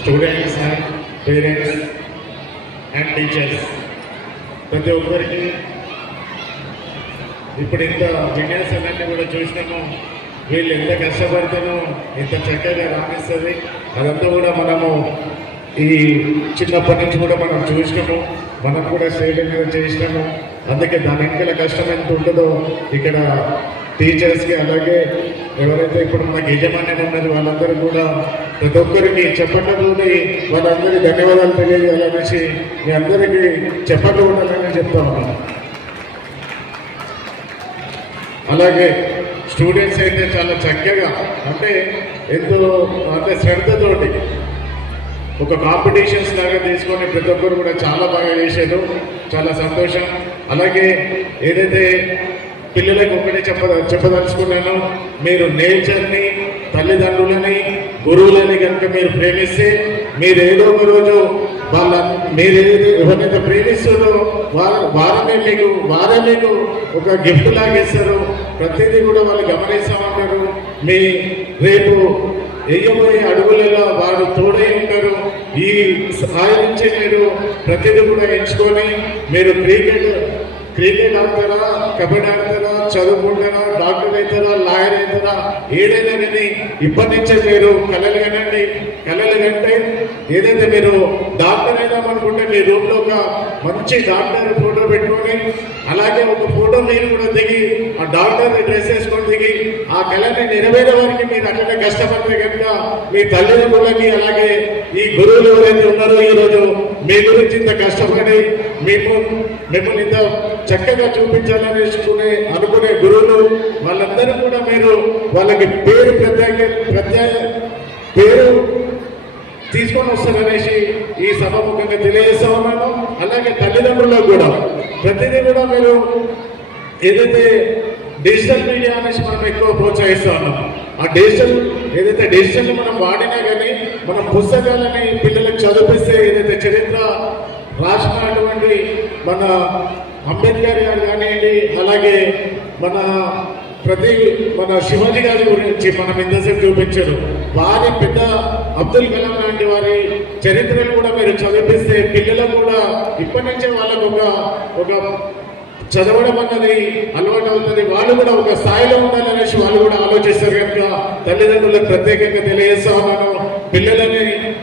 Students and parents and teachers ప్రతి ఒక్కరికి ఇప్పుడు ఇంత విన్యాసాలన్నీ కూడా చూసినాము. వీళ్ళు ఎంత కష్టపడితేనో ఇంత చక్కగా రాణిస్తుంది. అదంతా కూడా మనము ఈ చిన్నప్పటి నుంచి కూడా మనం చూసినాము, మనం కూడా స్టేజ్ మీద చేసినాము. అందుకే దాని వెనకాల కష్టం ఎంత ఉంటుందో ఇక్కడ టీచర్స్కి, అలాగే ఎవరైతే ఇప్పుడు మనకి యజమాన్యం ఉన్నది వాళ్ళందరూ కూడా ప్రతి ఒక్కరికి చెప్పకపోతే వాళ్ళందరికీ ధన్యవాదాలు తెలియజేయాలనేసి మీ అందరికీ చెప్పకపోవాలని చెప్తా ఉన్నాను. అలాగే స్టూడెంట్స్ అయితే చాలా చక్కగా ఎంతో శ్రద్ధతోటి ఒక కాంపిటీషన్స్ లాగా తీసుకొని ప్రతి ఒక్కరు కూడా చాలా బాగా చేశారు. చాలా సంతోషం. అలాగే ఏదైతే పిల్లలకు ఒకటే చెప్పదలుచుకున్నాను, మీరు నేచర్ని, తల్లిదండ్రులని, గురువులని కనుక మీరు ప్రేమిస్తే మీరు ఏదో ఒక రోజు మీరు ఎవరైతే ప్రేమిస్తారో వారే మీకు ఒక గిఫ్ట్ లాగేస్తారు. ప్రతిదీ కూడా వాళ్ళు గమనిస్తామంటారు. మీ రేపు వేయబోయే అడుగులలో వారు తోడై ఉంటారు. ఈ స్థాయి నుంచి మీరు ప్రతిదీ కూడా ఎంచుకొని మీరు క్రికెట్ ఆడతారా, కబడ్డీ ఆడతారా, చదువుకుంటారా, డాక్టర్ అవుతారా, లాయర్ అవుతారా, ఏదైనా కానీ ఇప్పటి నుంచే మీరు కళలు కంటే ఏదైతే మీరు డాక్టర్ అయిదామనుకుంటే మీ రూమ్లో ఒక మంచి డాక్టర్ ఫోటో పెట్టుకొని, అలాగే ఒక ఫోటో మీరు కూడా దిగి ఆ డాక్టర్ని డ్రెస్ వేసుకొని దిగి ఆ కళని నెరవేరే వారికి మీరు అట్లనే కష్టపడితే కనుక మీ తల్లిదండ్రులకి, అలాగే ఈ గురువులు ఎవరైతే ఉన్నారో ఈరోజు మీ గురించి ఇంత కష్టపడి మిమ్మల్ని ఇంత చక్కగా చూపించాలని అనుకునే గురువులు వాళ్ళందరూ కూడా మీరు వాళ్ళకి పేరు తీసుకొని వస్తారనేసి ఈ సభాముఖంగా తెలియజేస్తా ఉన్నాను. అలాగే తల్లిదండ్రులకు కూడా ప్రతిదీ కూడా మీరు ఏదైతే డిజిటల్ మీడియా అనేసి మనం ఎక్కువ ప్రోత్సహిస్తా ఉన్నాం. ఆ డిజిటల్ మనం వాడినా కానీ మనం పుస్తకాలని పిల్లలకు చదివిస్తే ఏదైతే చరిత్ర రాసినటువంటి మన అంబేద్కర్ గారు కానివ్వండి, అలాగే మన శివాజీ గారి గురించి మనం ఇంతసేపు చూపించారు. వారి పెద్ద అబ్దుల్ కలాం లాంటి వారి చరిత్రను కూడా మీరు చదివిస్తే పిల్లలకు కూడా ఇప్పటి నుంచే వాళ్ళకు ఒక చదవడం అన్నది అలవాటు అవుతుంది. వాళ్ళు కూడా ఒక స్థాయిలో ఉండాలనేసి వాళ్ళు కూడా ఆలోచిస్తారు. కనుక తల్లిదండ్రులకు ప్రత్యేకంగా తెలియజేస్తా ఉన్నాను, పిల్లలని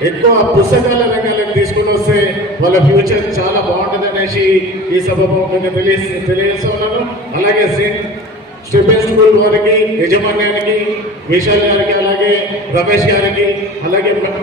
ఎక్కువ పుస్తకాల రంగాలకు తీసుకుని వస్తే వాళ్ళ ఫ్యూచర్ చాలా బాగుంటుంది అనేసి ఈ సభాముఖంగా తెలియజేస్తా ఉన్నాను. అలాగే స్టీఫెన్ స్కూల్ వారికి, యజమాన్యానికి, విశాల్ గారికి, అలాగే రమేష్ గారికి, అలాగే